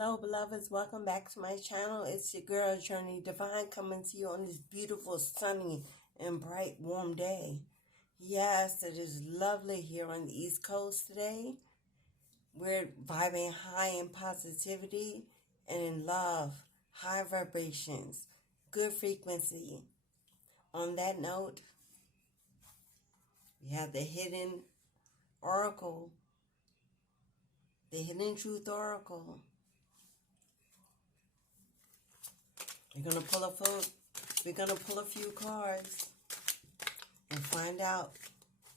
Hello, beloveds. Welcome back to my channel. It's your girl, Journey Divine, coming to you on this beautiful, sunny, and bright, warm day. Yes, it is lovely here on the East Coast today. We're vibing high in positivity and in love, high vibrations, good frequency. On that note, we have the hidden oracle, the hidden truth oracle. We're gonna pull a few cards and find out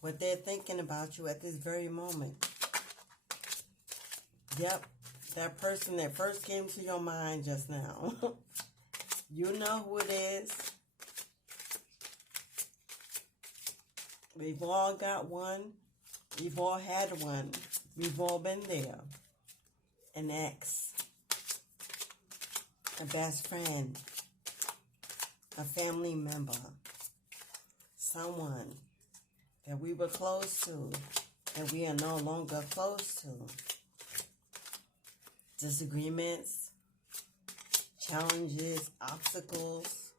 what they're thinking about you at this very moment. Yep, that person that first came to your mind just now. You know who it is. We've all got one. We've all had one. We've all been there. An ex. A best friend. A family member. Someone that we were close to that we are no longer close to. Disagreements, challenges, obstacles,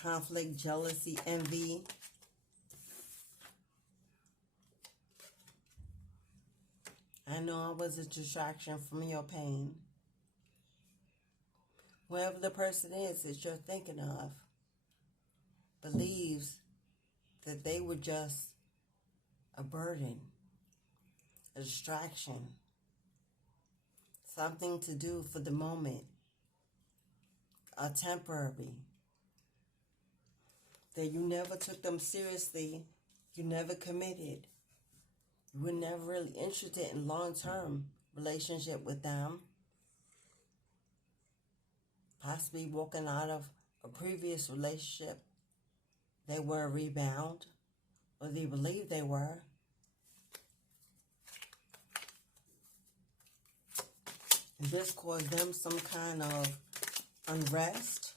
conflict, jealousy, envy. I know I was a distraction from your pain. Whoever the person is that you're thinking of believes that they were just a burden, a distraction, something to do for the moment, a temporary, that you never took them seriously, you never committed, you were never really interested in long-term relationship with them, possibly walking out of a previous relationship. They were a rebound, or they believed they were. And this caused them some kind of unrest.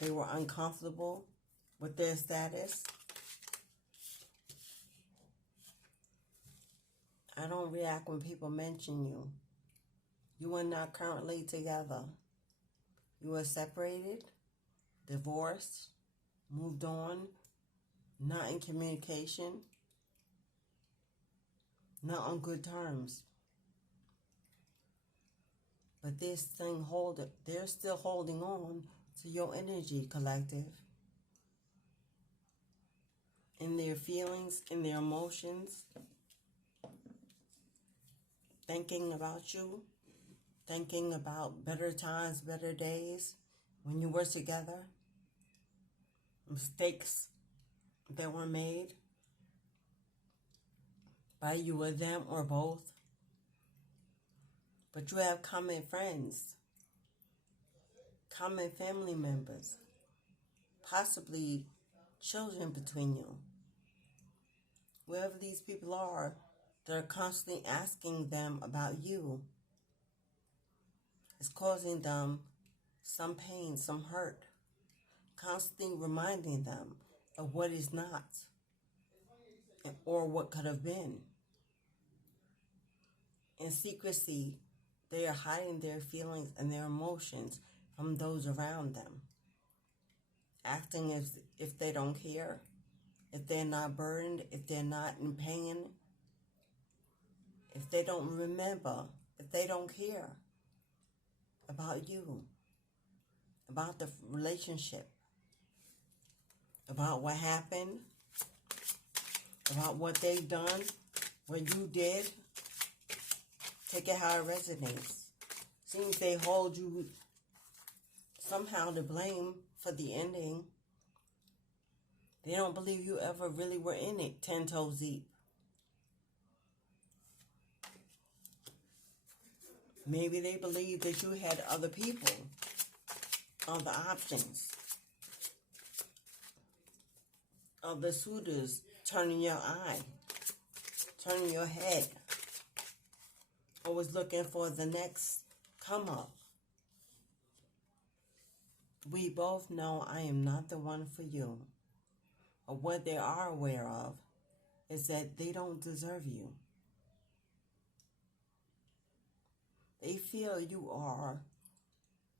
They were uncomfortable with their status. I don't react when people mention you. You are not currently together. You are separated, divorced, moved on, not in communication, not on good terms. But they're still holding on to your energy, collective. In their feelings, in their emotions, thinking about you, thinking about better times, better days, when you were together, mistakes that were made by you or them or both. But you have common friends, common family members, possibly children between you. Whoever these people are, they're constantly asking them about you. It's causing them some pain, some hurt, constantly reminding them of what is not or what could have been. In secrecy, they are hiding their feelings and their emotions from those around them, acting as if they don't care, if they're not burdened, if they're not in pain, if they don't remember, if they don't care about you, about the relationship, about what happened, about what they've done, what you did. Take it how it resonates. Seems they hold you somehow to blame for the ending. They don't believe you ever really were in it 10 toes deep. Maybe they believe that you had other people, other options, other suitors turning your eye, turning your head, always looking for the next come up. We both know I am not the one for you. of what they are aware of is that they don't deserve you. They feel you are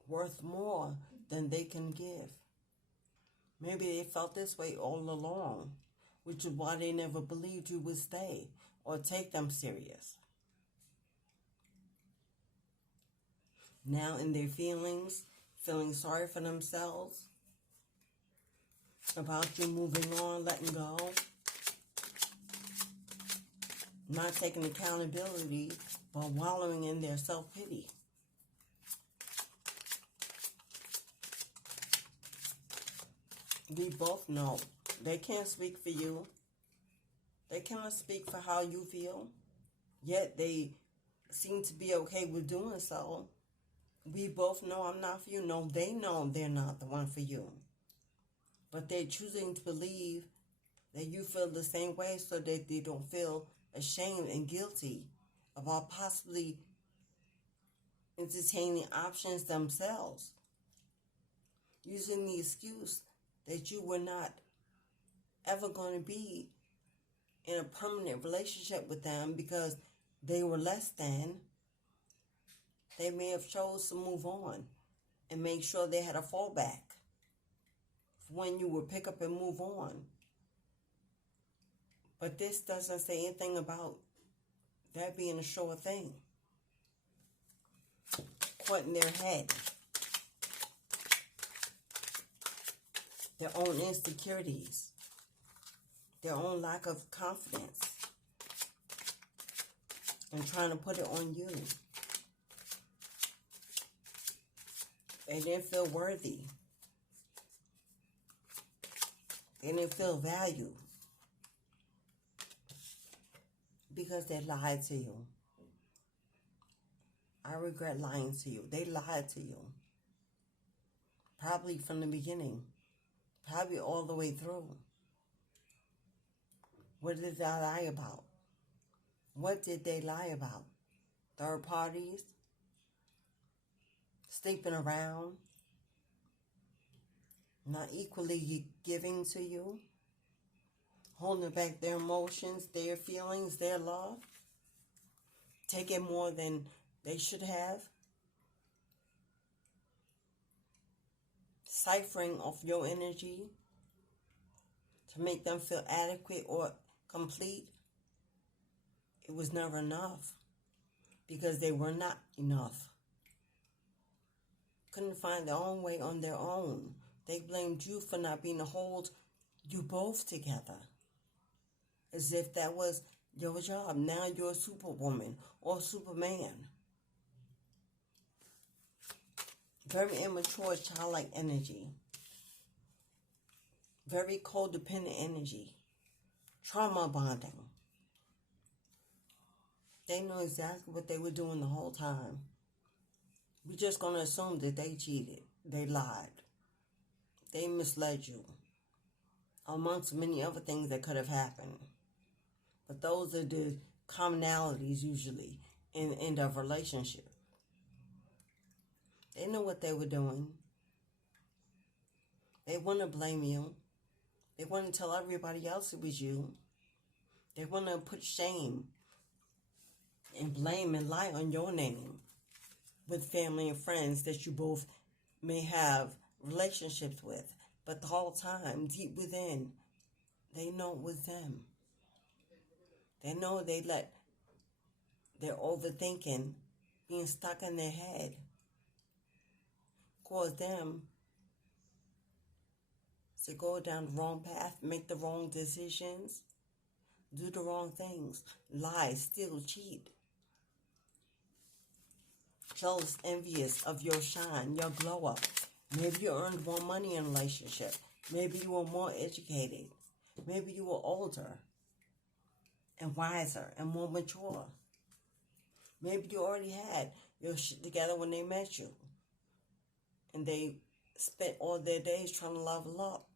worth more than they can give. Maybe they felt this way all along, which is why they never believed you would stay or take them serious. Now in their feelings, feeling sorry for themselves, about you moving on, letting go, not taking accountability, but wallowing in their self-pity. We both know they can't speak for you. They cannot speak for how you feel, yet they seem to be okay with doing so. We both know I'm not for you. No, they know they're not the one for you. But they're choosing to believe that you feel the same way so that they don't feel ashamed and guilty about possibly entertaining options themselves, using the excuse that you were not ever going to be in a permanent relationship with them because they were less than. They may have chose to move on and make sure they had a fallback for when you would pick up and move on. But this doesn't say anything about that being a sure thing. Caught in their head, their own insecurities, their own lack of confidence, and trying to put it on you. They didn't feel worthy. They didn't feel valued because they lied to you. I regret lying to you. They lied to you. Probably from the beginning. Probably all the way through. What did they lie about? What did they lie about? Third parties? Sleeping around? Not equally giving to you? Holding back their emotions, their feelings, their love? Taking more than they should have? Ciphering off your energy to make them feel adequate or complete? It was never enough because they were not enough. Couldn't find their own way on their own. They blamed you for not being able to hold you both together. As if that was your job. Now you're a superwoman or superman. Very immature, childlike energy. Very codependent energy. Trauma bonding. They knew exactly what they were doing the whole time. We're just going to assume that they cheated. They lied. They misled you. Amongst many other things that could have happened. But those are the commonalities usually in the end of a relationship. They knew what they were doing. They want to blame you. They want to tell everybody else it was you. They want to put shame and blame and lie on your name with family and friends that you both may have relationships with. But the whole time, deep within, they know it was them. They know they let their overthinking, being stuck in their head, cause them to go down the wrong path, make the wrong decisions, do the wrong things, lie, steal, cheat. Jealous, envious of your shine, your glow up. Maybe you earned more money in a relationship. Maybe you were more educated. Maybe you were older and wiser and more mature. Maybe you already had your shit together when they met you. And they spent all their days trying to level up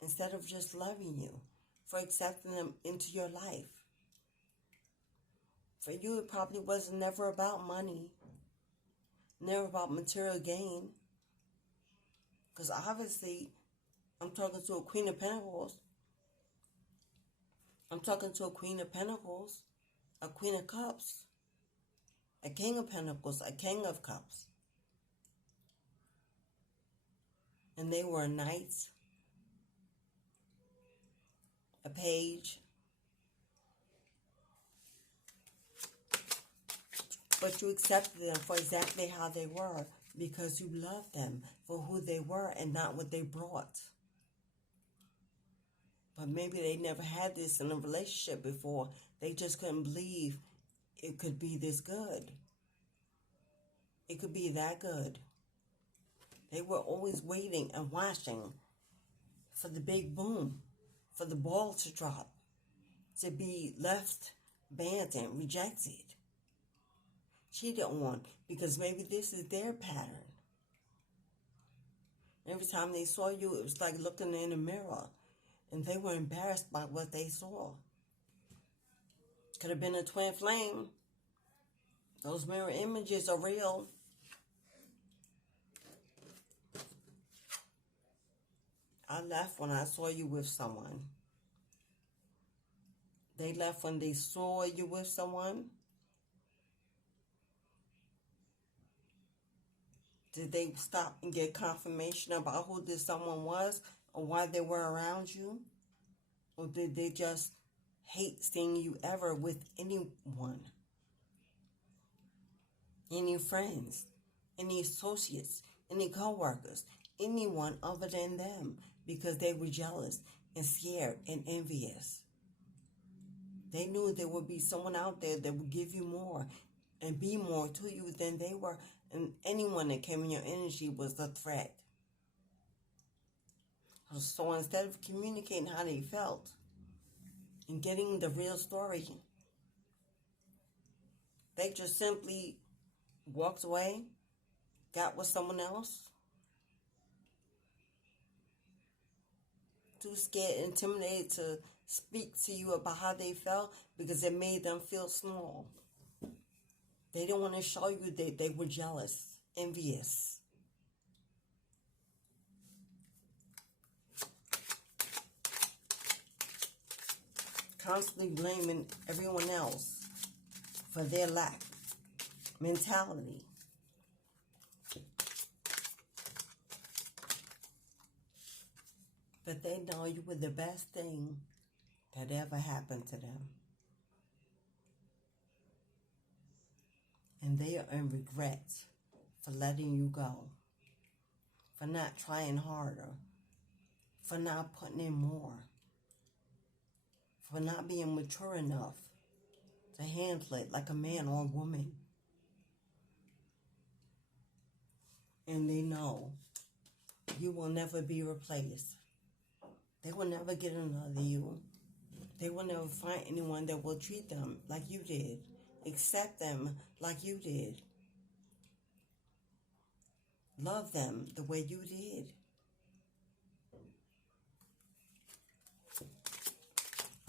instead of just loving you, for accepting them into your life. For you, it probably was never about money, never about material gain. Because obviously, I'm talking to a Queen of Pentacles. I'm talking to a Queen of Pentacles, a Queen of Cups, a King of Pentacles, a King of Cups. And they were a knight, a page. But you accepted them for exactly how they were because you loved them for who they were and not what they brought. But maybe they never had this in a relationship before. They just couldn't believe it could be this good. It could be that good. They were always waiting and watching for the big boom, for the ball to drop, to be left abandoned, rejected, cheated on, because maybe this is their pattern. Every time they saw you, it was like looking in a mirror, and they were embarrassed by what they saw. Could have been a twin flame. Those mirror images are real. I left when I saw you with someone. They left when they saw you with someone. Did they stop and get confirmation about who this someone was or why they were around you? Or did they just hate seeing you ever with anyone? Any friends, any associates, any co-workers, anyone other than them, because they were jealous and scared and envious. They knew there would be someone out there that would give you more and be more to you than they were, and anyone that came in your energy was a threat. So instead of communicating how they felt and getting the real story, they just simply walked away, got with someone else, too scared, intimidated to speak to you about how they felt because it made them feel small. They didn't want to show you that they were jealous, envious. Constantly blaming everyone else for their lack mentality. But they know you were the best thing that ever happened to them. And they are in regret for letting you go, for not trying harder, for not putting in more, for not being mature enough to handle it like a man or a woman. And they know you will never be replaced. They will never get another you. They will never find anyone that will treat them like you did, accept them like you did, love them the way you did.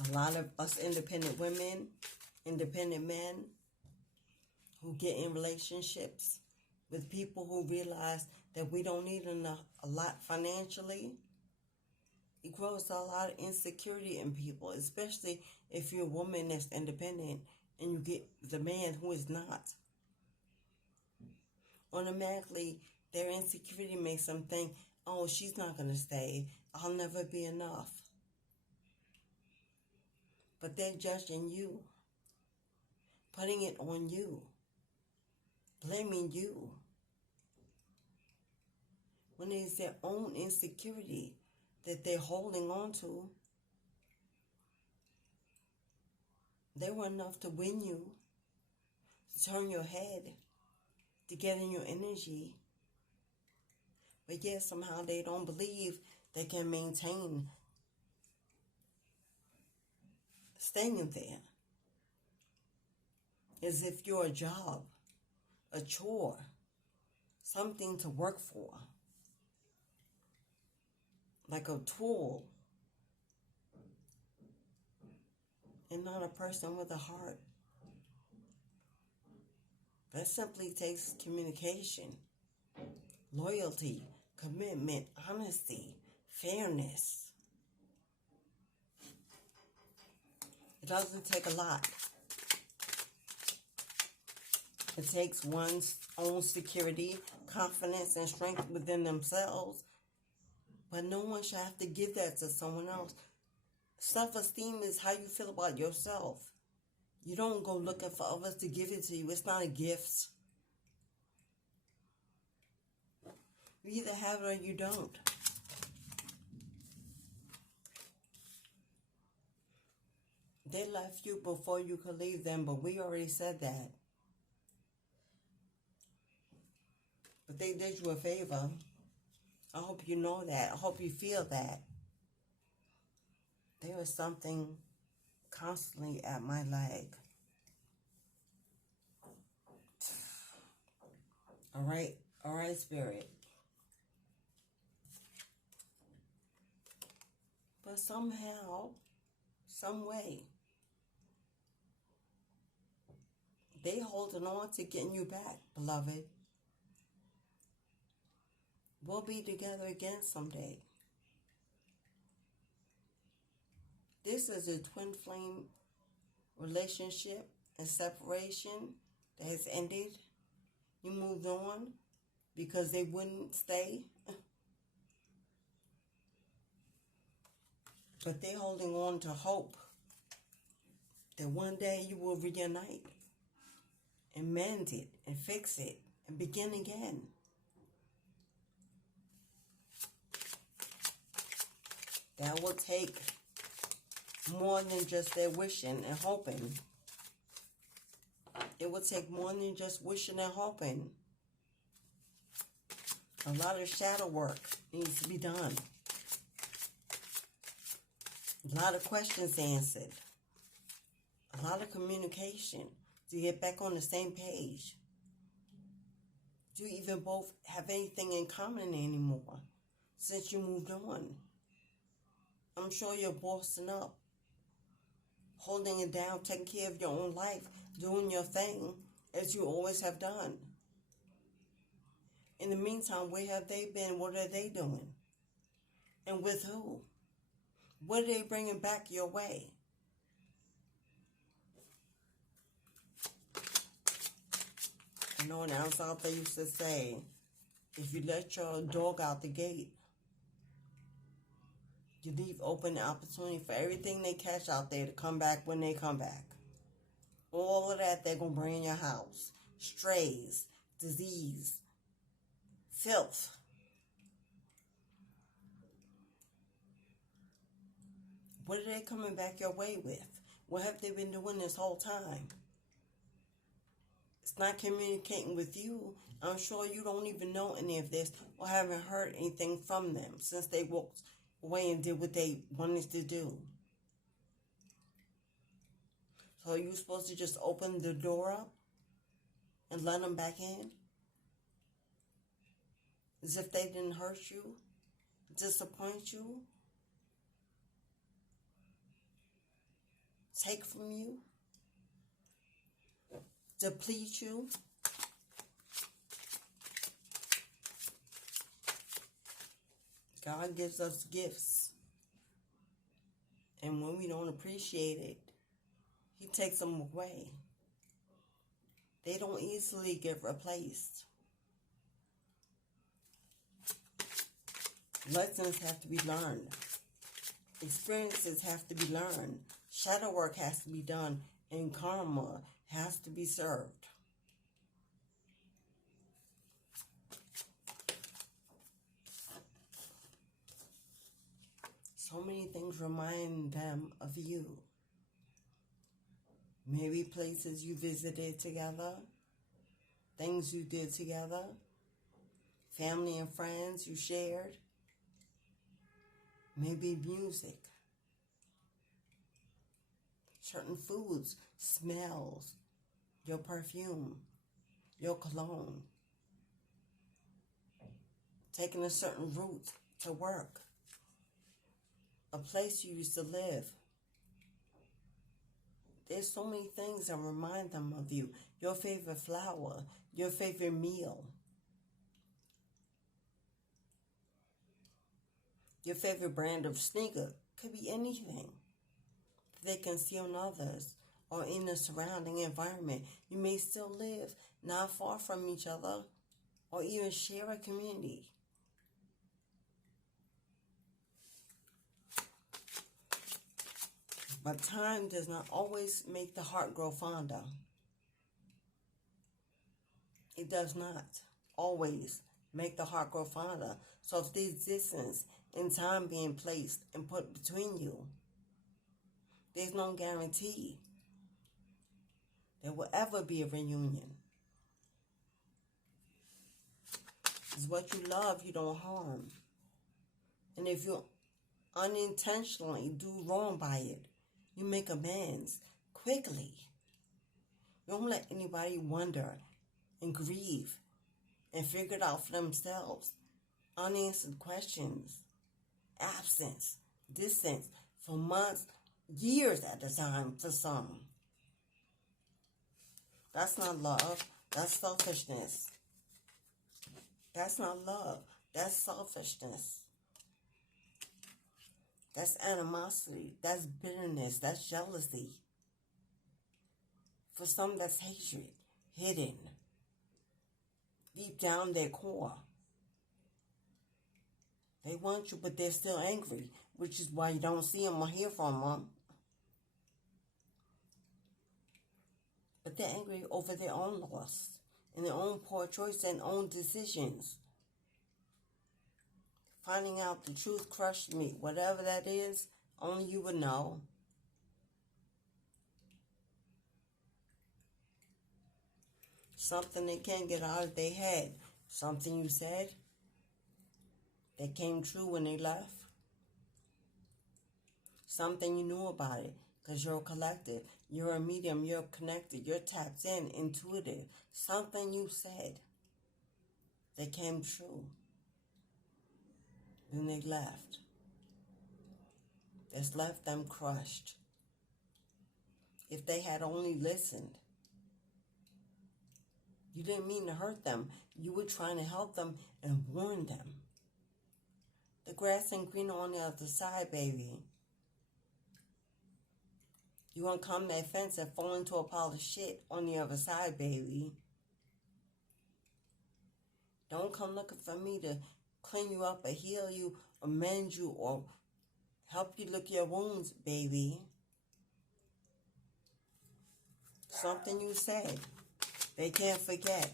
A lot of us independent women, independent men who get in relationships with people who realize that we don't need a lot financially, it grows a lot of insecurity in people, especially if you're a woman that's independent and you get the man who is not. Automatically, their insecurity makes them think, oh, she's not going to stay. I'll never be enough. But they're judging you, putting it on you, blaming you, when it's their own insecurity that they're holding on to. They were enough to win you, to turn your head, to get in your energy. But yet somehow they don't believe they can maintain staying there. As if you're a job, a chore, something to work for. Like a tool. And not a person with a heart. That simply takes communication, loyalty, commitment, honesty, fairness. It doesn't take a lot. It takes one's own security, confidence, and strength within themselves. But no one should have to give that to someone else. Self-esteem is how you feel about yourself. You don't go looking for others to give it to you. It's not a gift. You either have it or you don't. They left you before you could leave them, but we already said that. But they did you a favor. I hope you know that. I hope you feel that. There was something constantly at my leg. All right, Spirit. But somehow, some way, they holding on to getting you back, beloved. We'll be together again someday. This is a twin flame relationship and separation that has ended. You moved on because they wouldn't stay. But they're holding on to hope that one day you will reunite and mend it and fix it and begin again. That will take more than just their wishing and hoping. It will take more than just wishing and hoping. A lot of shadow work needs to be done. A lot of questions answered. A lot of communication to get back on the same page. Do you even both have anything in common anymore since you moved on? I'm sure you're bossing up, holding it down, taking care of your own life, doing your thing as you always have done. In the meantime, where have they been? What are they doing? And with who? What are they bringing back your way? I know an ounce out there used to say, if you let your dog out the gate, you leave open the opportunity for everything they catch out there to come back when they come back. All of that they're going to bring in your house. Strays, disease, filth. What are they coming back your way with? What have they been doing this whole time? It's not communicating with you. I'm sure you don't even know any of this or haven't heard anything from them since they walked away and did what they wanted to do. So are you supposed to just open the door up and let them back in? As if they didn't hurt you, disappoint you, take from you, deplete you? God gives us gifts. And when we don't appreciate it, He takes them away. They don't easily get replaced. Lessons have to be learned. Experiences have to be learned. Shadow work has to be done. And karma has to be served. So many things remind them of you. Maybe places you visited together, things you did together, family and friends you shared, maybe music, certain foods, smells, your perfume, your cologne, taking a certain route to work, a place you used to live. There's so many things that remind them of you. Your favorite flower, your favorite meal, your favorite brand of sneaker. Could be anything. they can see on others or in the surrounding environment. You may still live not far from each other or even share a community. But time does not always make the heart grow fonder. It does not always make the heart grow fonder. So if there's distance and time being placed and put between you, there's no guarantee there will ever be a reunion. It's what you love, you don't harm. And if you unintentionally do wrong by it, you make amends quickly. You don't let anybody wonder and grieve and figure it out for themselves. Unanswered questions, absence, distance for months, years at a time for some. That's not love. That's selfishness. That's not love. That's selfishness. That's animosity. That's bitterness. That's jealousy. For some, that's hatred, hidden, deep down their core. They want you, but they're still angry, which is why you don't see them or hear from them. But they're angry over their own loss and their own poor choice and own decisions. Finding out the truth crushed me, whatever that is, only you would know. Something they can't get out of their head. Something you said that came true when they left. Something you knew about it because you're a collective. You're a medium. You're connected. You're tapped in, intuitive. Something you said that came true. Then they left. That's left them crushed. If they had only listened, you didn't mean to hurt them. You were trying to help them and warn them. The grass ain't greener on the other side, baby. You gonna come that fence and fall into a pile of shit on the other side, baby. Don't come looking for me to clean you up or heal you or mend you or help you lick your wounds, baby. Something you said, they can't forget.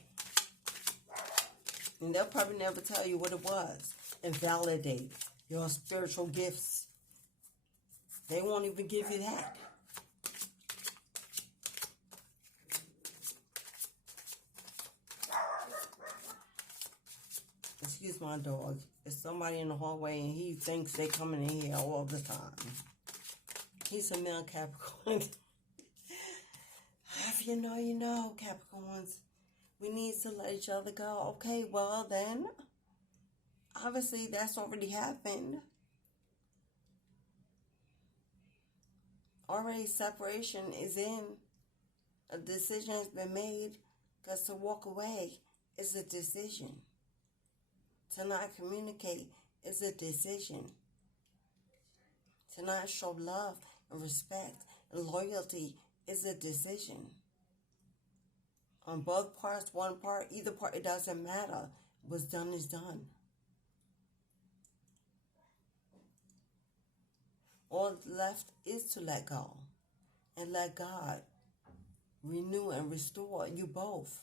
And they'll probably never tell you what it was and validate your spiritual gifts. They won't even give you that. Excuse my dog. It's somebody in the hallway and he thinks they coming in here all the time. He's a male Capricorn. If you know, you know, Capricorns. We need to let each other go. Okay, well then, obviously that's already happened. Already separation is in. A decision has been made because to walk away is a decision. To not communicate is a decision. To not show love and respect and loyalty is a decision. On both parts, one part, either part, it doesn't matter. What's done is done. All left is to let go and let God renew and restore you both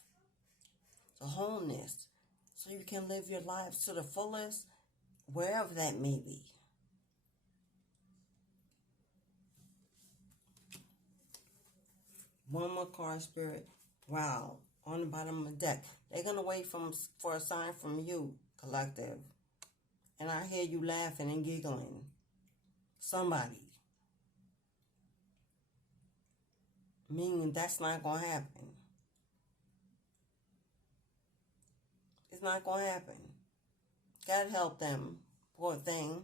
to wholeness so you can live your lives to the fullest, wherever that may be. One more card, Spirit. Wow. On the bottom of the deck. They're going to wait for a sign from you, collective. And I hear you laughing and giggling. Somebody. Meaning that's not going to happen. It's not going to happen. God help them, poor thing.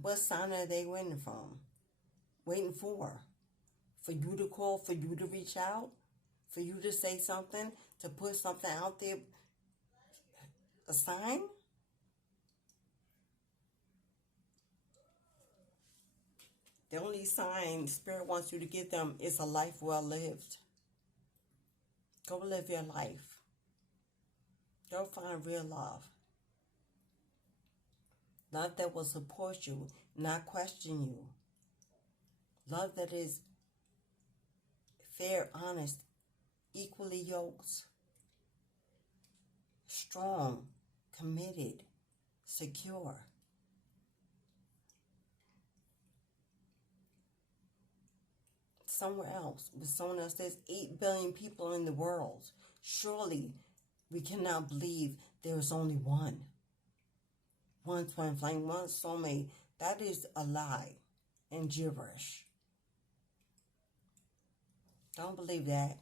What sign are they waiting from? Waiting for? For you to call, for you to reach out, for you to say something, to put something out there, a sign? The only sign Spirit wants you to give them is a life well lived. Go live your life. Go find real love. Love that will support you, not question you. Love that is fair, honest, equally yoked, strong, committed, secure. Somewhere else, with someone else, there's 8 billion people in the world. Surely we cannot believe there is only one. One twin flame, one soulmate. That is a lie and gibberish. Don't believe that.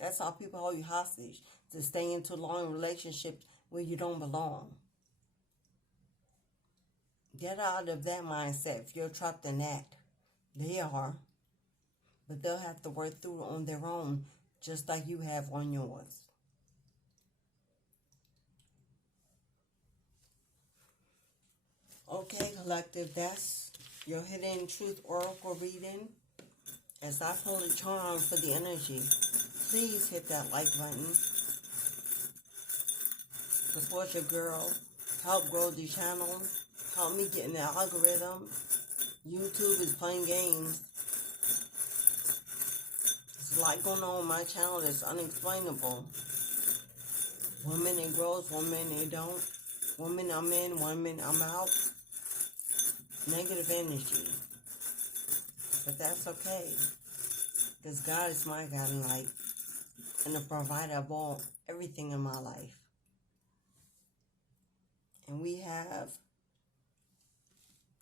That's how people hold you hostage, to stay into long relationships where you don't belong. Get out of that mindset if you're trapped in that. They are. But they'll have to work through it on their own, just like you have on yours. Okay, collective, that's your Hidden Truth Oracle reading. As I pull the charm for the energy, please hit that like button. Support your girl. Help grow the channel. Help me get in the algorithm. YouTube is playing games. There's a lot going on with my channel that's unexplainable. One minute it grows, one minute it don't. 1 minute I'm in, 1 minute I'm out. Negative energy. But that's okay. Because God is my guiding light and the provider of all, everything in my life. And we have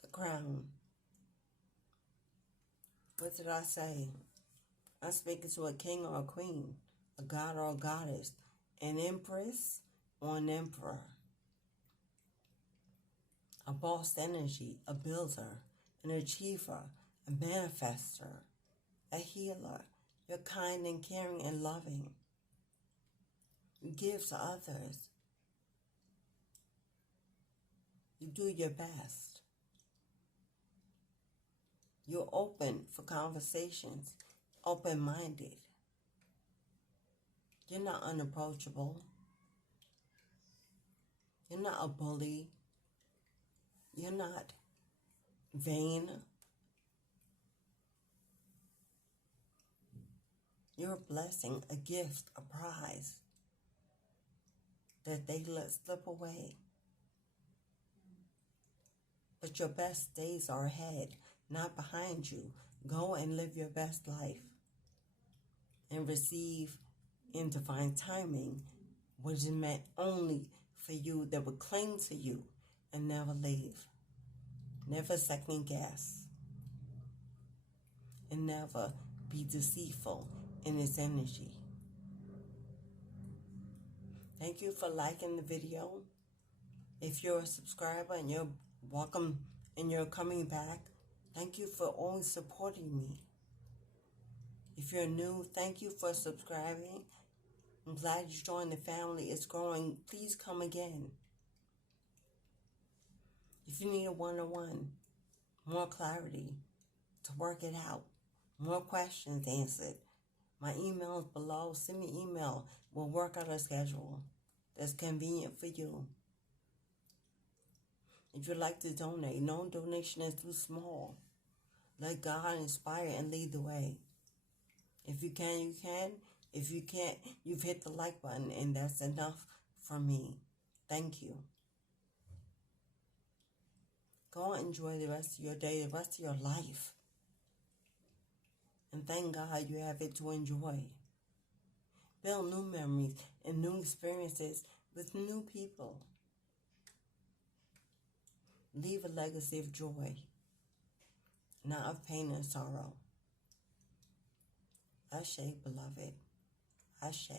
the crown. What did I say? I'm speaking to a king or a queen, a god or a goddess, an empress or an emperor, a boss energy, a builder, an achiever, a manifester, a healer. You're kind and caring and loving. You give to others. You do your best. You're open for conversations, open-minded. You're not unapproachable. You're not a bully. You're not vain. You're a blessing, a gift, a prize that they let slip away. But your best days are ahead, not behind you. Go and live your best life and receive in divine timing what is meant only for you, that will cling to you and never leave. Never second guess. And never be deceitful in its energy. Thank you for liking the video. If you're a subscriber and you're welcome and you're coming back, thank you for always supporting me. If you're new, thank you for subscribing. I'm glad you joined the family. It's growing. Please come again. If you need a one-on-one, more clarity to work it out, more questions answered, my email is below. Send me an email. We'll work out a schedule that's convenient for you. If you'd like to donate, no donation is too small. Let God inspire and lead the way. If you can, you can. If you can't, you've hit the like button, and that's enough for me. Thank you. Go and enjoy the rest of your day, the rest of your life. And thank God you have it to enjoy. Build new memories and new experiences with new people. Leave a legacy of joy, not of pain and sorrow. Ashe, beloved. Ashe.